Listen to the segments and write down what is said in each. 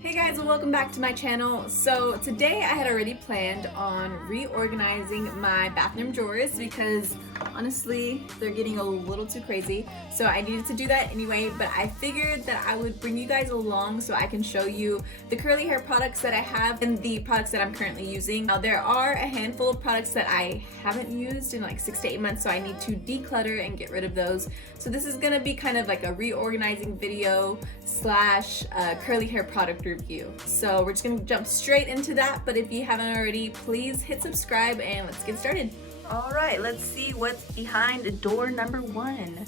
Hey guys, welcome back to my channel. So today I had already planned on reorganizing my bathroom drawers because honestly they're getting a little too crazy. So I needed to do that anyway, but I figured that I would bring you guys along so I can show you the curly hair products that I have and the products that I'm currently using. Now there are a handful of products that I haven't used in like 6 to 8 months, so I need to declutter and get rid of those. So this is gonna be kind of like a reorganizing video slash curly hair product review. So we're just gonna jump straight into that, but if you haven't already, please hit subscribe and let's get started. All right, let's see what's behind door number 1.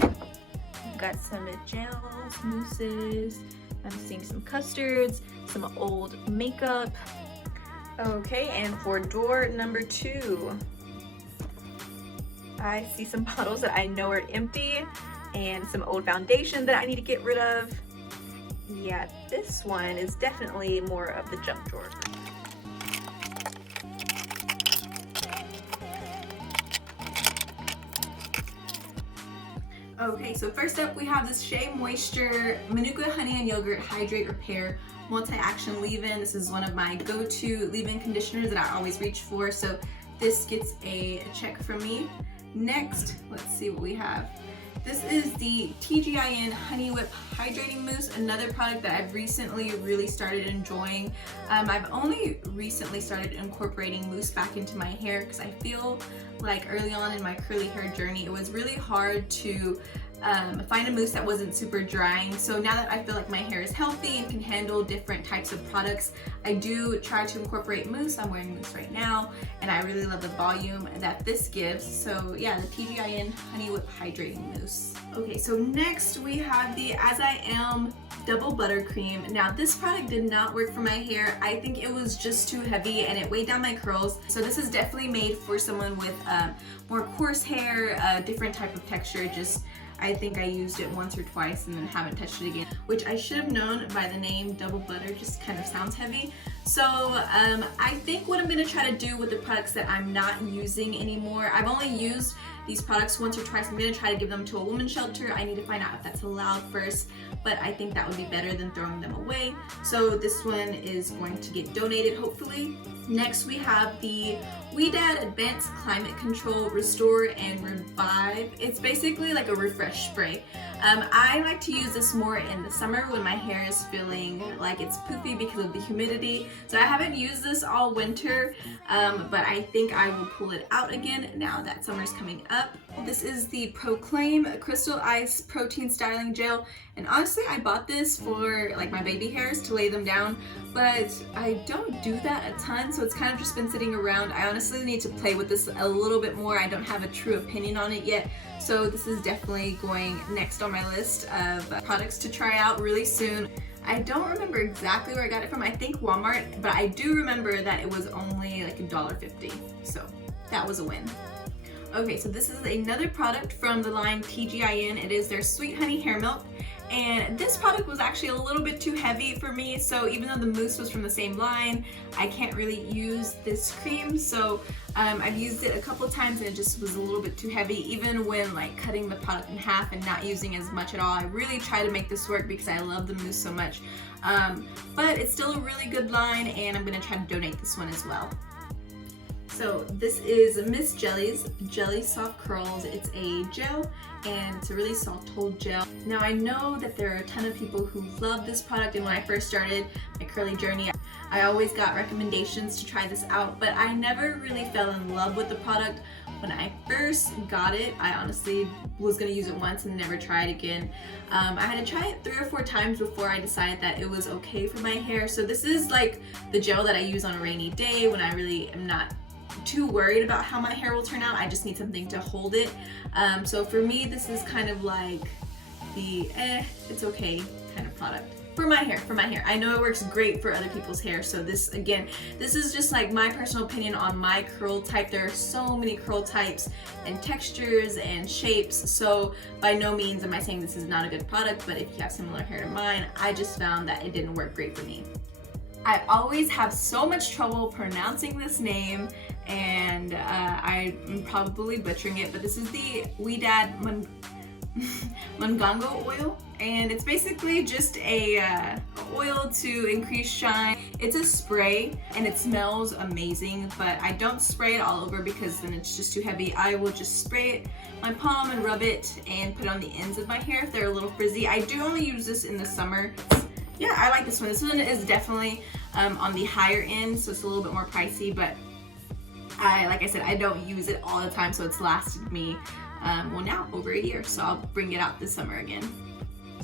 We've got some gels, mousses, I'm seeing some custards, some old makeup. Okay, and for door number 2, I see some bottles that I know are empty and some old foundation that I need to get rid of. Yeah, this one is definitely more of the junk drawer. Okay, so first up we have this Shea Moisture Manuka Honey and Yogurt Hydrate Repair Multi-Action Leave-In. This is one of my go-to leave-in conditioners that I always reach for, so this gets a check from me. Next, let's see what we have. This is the TGIN Honey Whip Hydrating Mousse, another product that I've recently really started enjoying. I've only recently started incorporating mousse back into my hair because I feel like early on in my curly hair journey, it was really hard to find a mousse that wasn't super drying. So now that I feel like my hair is healthy and can handle different types of products, I do try to incorporate mousse. I'm wearing mousse right now and I really love the volume that this gives. So yeah, the TGIN Honey Whip Hydrating Mousse. Okay, so next we have the As I Am Double Buttercream. Now this product did not work for my hair. I think it was just too heavy and it weighed down my curls. So this is definitely made for someone with more coarse hair, different type of texture. I think I used it once or twice and then haven't touched it again, which I should have known by the name Double Butter, just kind of sounds heavy. So I think what I'm gonna try to do with the products that I'm not using anymore, I've only used these products once or twice. I'm gonna try to give them to a women's shelter. I need to find out if that's allowed first, but I think that would be better than throwing them away. So this one is going to get donated, hopefully. Next we have the Weedad Advanced Climate Control Restore and Revive. It's basically like a refresh spray. I like to use this more in the summer when my hair is feeling like it's poofy because of the humidity. So I haven't used this all winter, but I think I will pull it out again now that summer's coming up. This is the Proclaim Crystal Ice Protein Styling Gel. And honestly, I bought this for like my baby hairs to lay them down, but I don't do that a ton, so it's kind of just been sitting around. I honestly need to play with this a little bit more. I don't have a true opinion on it yet, so this is definitely going next on my list of products to try out really soon. I don't remember exactly where I got it from. I think Walmart, but I do remember that it was only like $1.50, so that was a win. Okay, so this is another product from the line TGIN. It is their Sweet Honey Hair Milk. And this product was actually a little bit too heavy for me, so even though the mousse was from the same line, I can't really use this cream. So I've used it a couple times and it just was a little bit too heavy. Even when like cutting the product in half and not using as much at all, I really try to make this work because I love the mousse so much. But it's still a really good line and I'm gonna try to donate this one as well. So this is Miss Jelly's Jelly Soft Curls. It's a gel and it's a really soft hold gel. Now I know that there are a ton of people who love this product, and when I first started my curly journey, I always got recommendations to try this out, but I never really fell in love with the product. When I first got it, I honestly was gonna use it once and never try it again. I had to try it 3 or 4 times before I decided that it was okay for my hair. So this is like the gel that I use on a rainy day when I really am not too worried about how my hair will turn out. I just need something to hold it. So for me, this is kind of like the it's okay kind of product. For my hair. I know it works great for other people's hair, so this is just like my personal opinion on my curl type. There are so many curl types and textures and shapes, so by no means am I saying this is not a good product, but if you have similar hair to mine, I just found that it didn't work great for me. I always have so much trouble pronouncing this name, and I'm probably butchering it, but this is the Weedad Mungongo oil, and it's basically just a oil to increase shine. It's a spray and it smells amazing, but I don't spray it all over because then it's just too heavy. I will just spray it my palm and rub it and put it on the ends of my hair if they're a little frizzy. I do only use this in the summer. Yeah, I like this one. This one is definitely on the higher end, so it's a little bit more pricey, but like I said, I don't use it all the time, so it's lasted me well, now over a year, so I'll bring it out this summer again.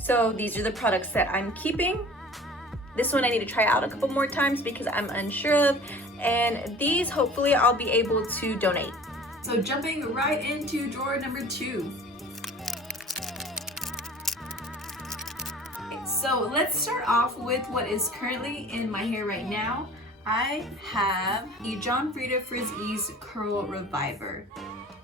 So these are the products that I'm keeping. This one I need to try out a couple more times because I'm unsure of, and these hopefully I'll be able to donate. So jumping right into drawer number 2. So let's start off with what is currently in my hair right now. I have the John Frieda Frizz Ease Curl Reviver.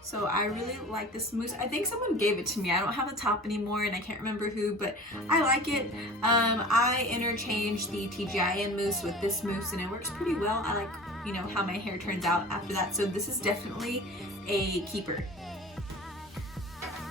So I really like this mousse. I think someone gave it to me. I don't have the top anymore and I can't remember who, but I like it. I interchanged the TGIN mousse with this mousse and it works pretty well. I like, you know, how my hair turns out after that. So this is definitely a keeper.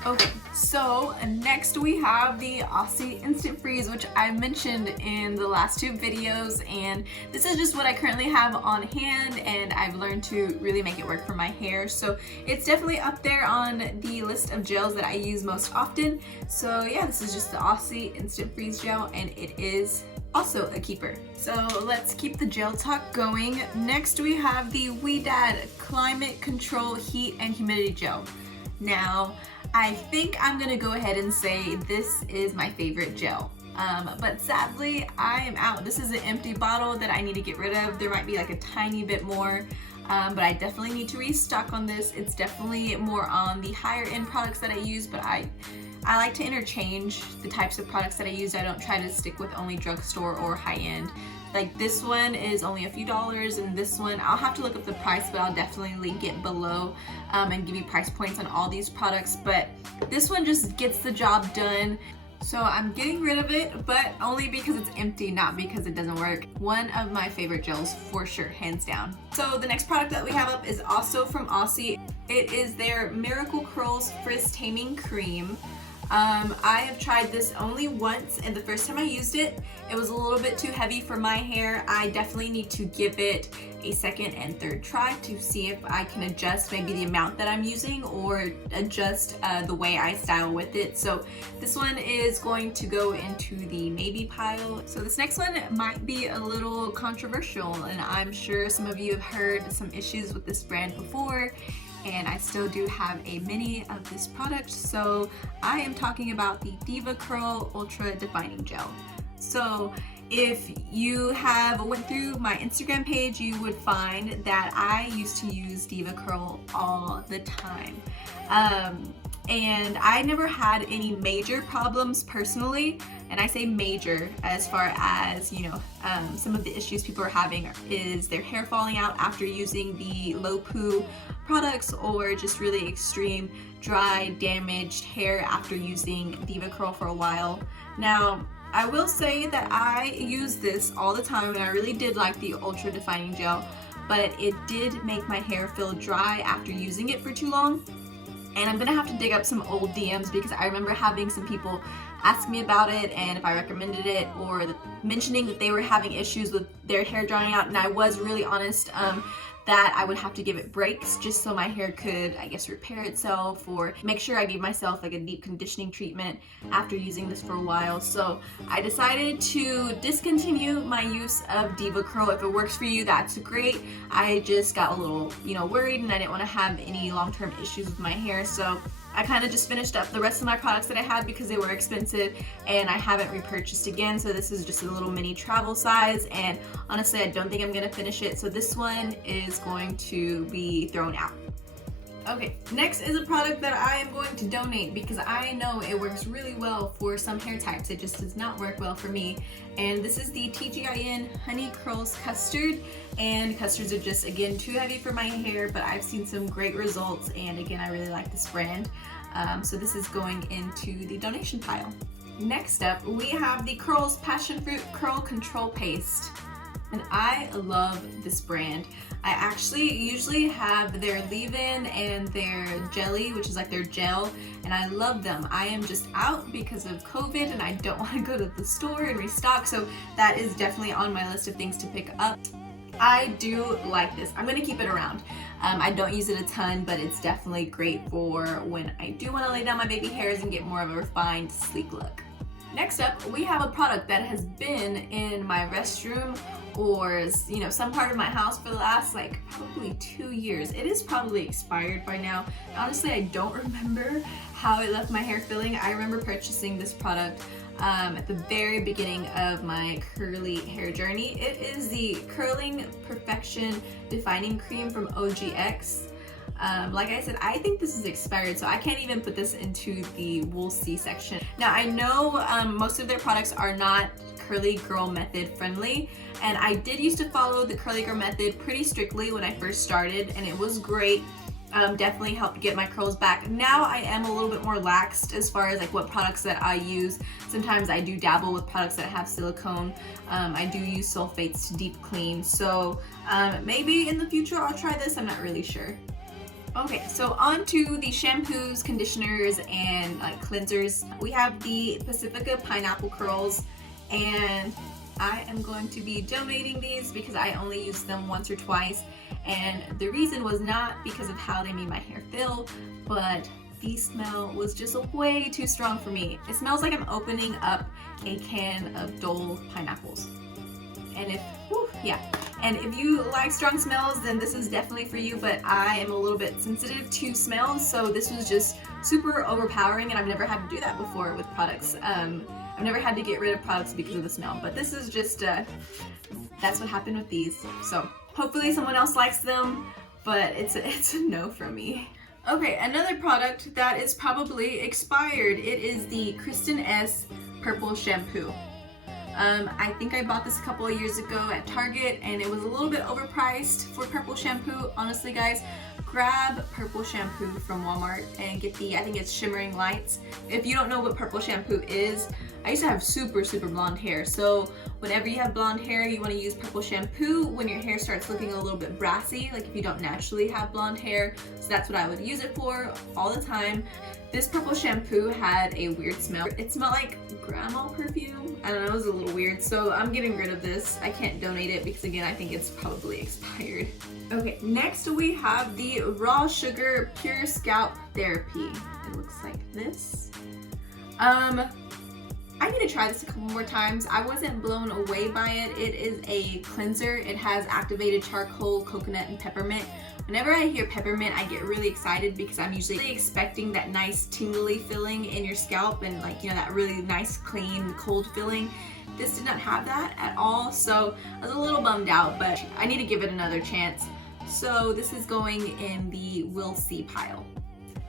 Okay, so next we have the Aussie Instant Freeze, which I mentioned in the last 2 videos, and this is just what I currently have on hand, and I've learned to really make it work for my hair. So it's definitely up there on the list of gels that I use most often. So yeah, this is just the Aussie Instant Freeze gel, and it is also a keeper. So let's keep the gel talk going. Next we have the Ouidad Climate Control Heat and Humidity Gel. Now, I think I'm gonna go ahead and say this is my favorite gel. But sadly, I am out. This is an empty bottle that I need to get rid of. There might be like a tiny bit more, but I definitely need to restock on this. It's definitely more on the higher end products that I use, but I like to interchange the types of products that I use. I don't try to stick with only drugstore or high end. Like this one is only a few dollars, and this one, I'll have to look up the price, but I'll definitely link it below and give you price points on all these products. But this one just gets the job done. So I'm getting rid of it, but only because it's empty, not because it doesn't work. One of my favorite gels for sure, hands down. So the next product that we have up is also from Aussie. It is their Miracle Curls Frizz Taming Cream. I have tried this only once, and the first time I used it, it was a little bit too heavy for my hair. I definitely need to give it a second and third try to see if I can adjust maybe the amount that I'm using or adjust the way I style with it. So this one is going to go into the maybe pile. So this next one might be a little controversial, and I'm sure some of you have heard some issues with this brand before, and I still do have a mini of this product. So I am talking about the Diva Curl Ultra Defining Gel. So if you have went through my Instagram page, you would find that I used to use Diva Curl all the time. And I never had any major problems personally, and I say major as far as, you know, some of the issues people are having is their hair falling out after using the low poo products, or just really extreme dry damaged hair after using Diva Curl for a while. Now I will say that I use this all the time, and I really did like the Ultra Defining Gel, but it did make my hair feel dry after using it for too long. And I'm gonna have to dig up some old DMs because I remember having some people ask me about it and if I recommended it, or mentioning that they were having issues with their hair drying out, and I was really honest that I would have to give it breaks just so my hair could, I guess, repair itself, or make sure I gave myself like a deep conditioning treatment after using this for a while. So I decided to discontinue my use of Diva Curl. If it works for you, that's great. I just got a little, you know, worried, and I didn't want to have any long-term issues with my hair. So I kind of just finished up the rest of my products that I had because they were expensive, and I haven't repurchased again. So this is just a little mini travel size, and honestly I don't think I'm gonna finish it. So this one is going to be thrown out. Okay, next is a product that I am going to donate because I know it works really well for some hair types. It just does not work well for me. And this is the TGIN Honey Curls Custard. And custards are just, again, too heavy for my hair, but I've seen some great results. And again, I really like this brand. So this is going into the donation pile. Next up, we have the Curls Passion Fruit Curl Control Paste. and I love this brand. I actually usually have their leave-in and their jelly, which is like their gel, and I love them. I am just out because of COVID and I don't want to go to the store and restock, so that is definitely on my list of things to pick up. I do like this. I'm gonna keep it around. I don't use it a ton, but it's definitely great for when I do want to lay down my baby hairs and get more of a refined, sleek look. Next up, we have a product that has been in my restroom or some part of my house for the last like probably 2 years. It is probably expired by now. Honestly, I don't remember how it left my hair feeling. I remember purchasing this product at the very beginning of my curly hair journey. It is the Curling Perfection Defining Cream from OGX. Like I said, I think this is expired, so I can't even put this into the we'll see section. Now I know most of their products are not Curly Girl Method friendly, and I did used to follow the Curly Girl Method pretty strictly when I first started, and it was great. Definitely helped get my curls back. Now I am a little bit more laxed as far as like what products that I use. Sometimes I do dabble with products that have silicone. I do use sulfates to deep clean, so maybe in the future I'll try this. I'm not really sure. Okay, so on to the shampoos, conditioners, and like cleansers. We have the Pacifica Pineapple Curls, and I am going to be donating these because I only used them once or twice, and the reason was not because of how they made my hair feel, but the smell was just way too strong for me. It smells like I'm opening up a can of Dole pineapples. And if you like strong smells, then this is definitely for you, but I am a little bit sensitive to smells, so this was just super overpowering, and I've never had to do that before with products. I've never had to get rid of products because of the smell, but this is just, that's what happened with these. So hopefully someone else likes them, but it's a no from me. Okay, another product that is probably expired. It is the Kristen S Purple Shampoo. I think I bought this a couple of years ago at Target, and it was a little bit overpriced for purple shampoo. Honestly guys, grab purple shampoo from Walmart and get I think it's Shimmering Lights. If you don't know what purple shampoo is, I used to have super blonde hair, so whenever you have blonde hair, you want to use purple shampoo when your hair starts looking a little bit brassy, like if you don't naturally have blonde hair. So that's what I would use it for all the time. This purple shampoo had a weird smell. It smelled like grandma perfume. I don't know, it was a little weird, so I'm getting rid of this. I can't donate it because again, I think it's probably expired. Okay, next we have the Raw Sugar Pure Scalp Therapy. It looks like this. I need to try this a couple more times. I wasn't blown away by it. It is a cleanser. It has activated charcoal, coconut, and peppermint. Whenever I hear peppermint, I get really excited because I'm usually expecting that nice tingly feeling in your scalp and that really nice, clean, cold feeling. This did not have that at all, so I was a little bummed out, but I need to give it another chance. So this is going in the we'll see pile.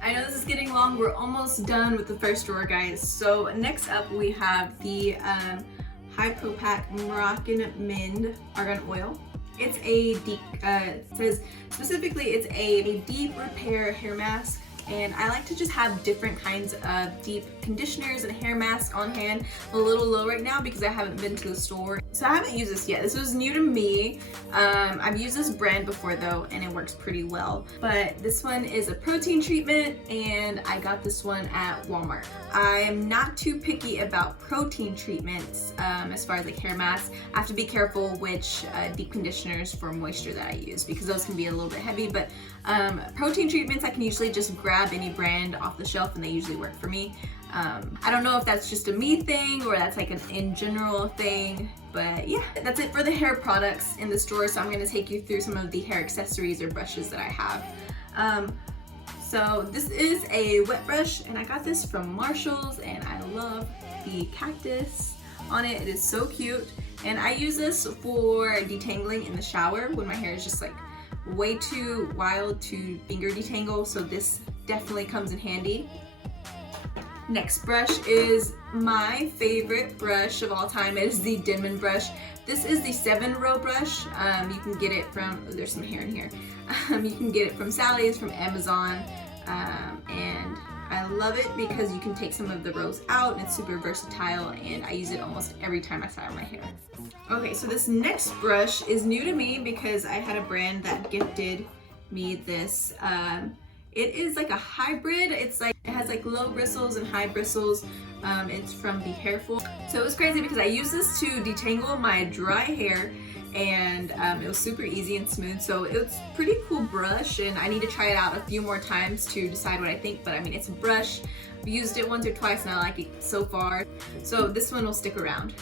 I know this is getting long. We're almost done with the first drawer, guys. So next up we have the Hypopac Moroccan Mind Argan Oil. It's a deep, it says specifically it's a deep repair hair mask, and I like to just have different kinds of deep conditioners and hair masks on hand. I'm a little low right now because I haven't been to the store, so I haven't used this yet. This was new to me. I've used this brand before though, and it works pretty well. But this one is a protein treatment, and I got this one at Walmart. I am not too picky about protein treatments as far as like hair masks. I have to be careful which deep conditioners for moisture that I use because those can be a little bit heavy, but protein treatments I can usually just grab any brand off the shelf and they usually work for me. I don't know if that's just a me thing or that's like an in general thing, but yeah, that's it for the hair products in the store. So I'm going to take you through some of the hair accessories or brushes that I have. So this is a wet brush, and I got this from Marshall's, and I love the cactus on it. It is so cute, and I use this for detangling in the shower when my hair is just like way too wild to finger detangle, so this definitely comes in handy. Next brush is my favorite brush of all time. It is the Denman brush. This is the 7-row brush. You can get it from, oh, there's some hair in here. You can get it from Sally's, from Amazon, and I love it because you can take some of the rows out and it's super versatile, and I use it almost every time I style my hair. Okay, so this next brush is new to me because I had a brand that gifted me this. It is like a hybrid. It's like, it has like low bristles and high bristles. It's from Be Hairful. So it was crazy because I used this to detangle my dry hair, and it was super easy and smooth. So it's a pretty cool brush, and I need to try it out a few more times to decide what I think, but I mean, it's a brush. I've used it once or twice and I like it so far. So this one will stick around.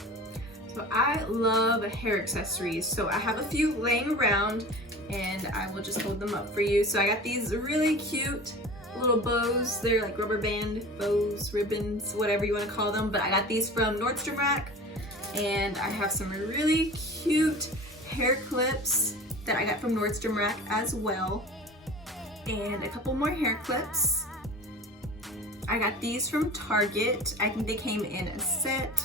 So I love hair accessories. So I have a few laying around and I will just hold them up for you. So I got these really cute little bows. They're like rubber band bows, ribbons, whatever you want to call them. But I got these from Nordstrom Rack. And I have some really cute hair clips that I got from Nordstrom Rack as well. And a couple more hair clips. I got these from Target. I think they came in a set.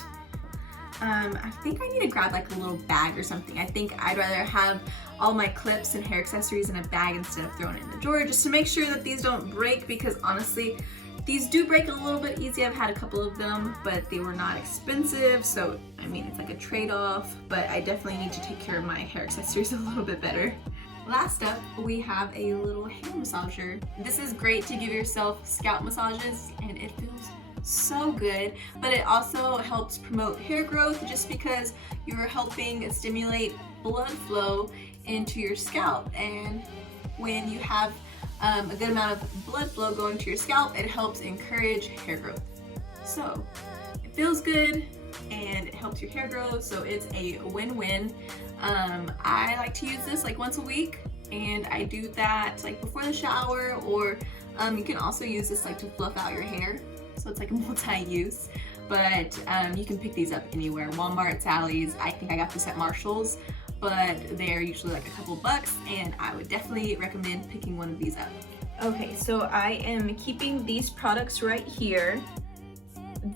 I think I need to grab like a little bag or something. I think I'd rather have all my clips and hair accessories in a bag instead of throwing it in the drawer, just to make sure that these don't break, because honestly, these do break a little bit easy. I've had a couple of them, but they were not expensive. So, I mean, it's like a trade-off, but I definitely need to take care of my hair accessories a little bit better. Last up, we have a little hair massager. This is great to give yourself scalp massages, and it feels so good, but it also helps promote hair growth just because you're helping stimulate blood flow into your scalp. And when you have a good amount of blood flow going to your scalp, it helps encourage hair growth. So it feels good and it helps your hair grow, so it's a win-win. I like to use this like once a week, and I do that like before the shower, or you can also use this like to fluff out your hair. So it's like a multi-use, but you can pick these up anywhere. Walmart, Sally's. I think I got this at Marshall's, but they're usually like a couple bucks, and I would definitely recommend picking one of these up. Okay, so I am keeping these products right here.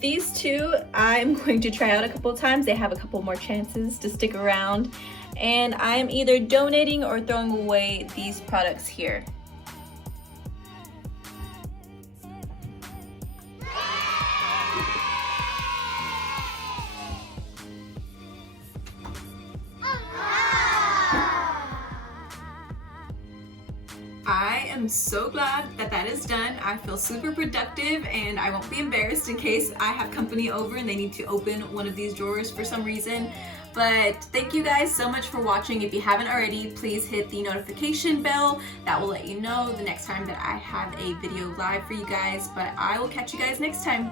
These two I'm going to try out a couple of times. They have a couple more chances to stick around, and I am either donating or throwing away these products here. I am so glad that that is done. I feel super productive, and I won't be embarrassed in case I have company over and they need to open one of these drawers for some reason. But thank you guys so much for watching. If you haven't already, please hit the notification bell. That will let you know the next time that I have a video live for you guys. But I will catch you guys next time.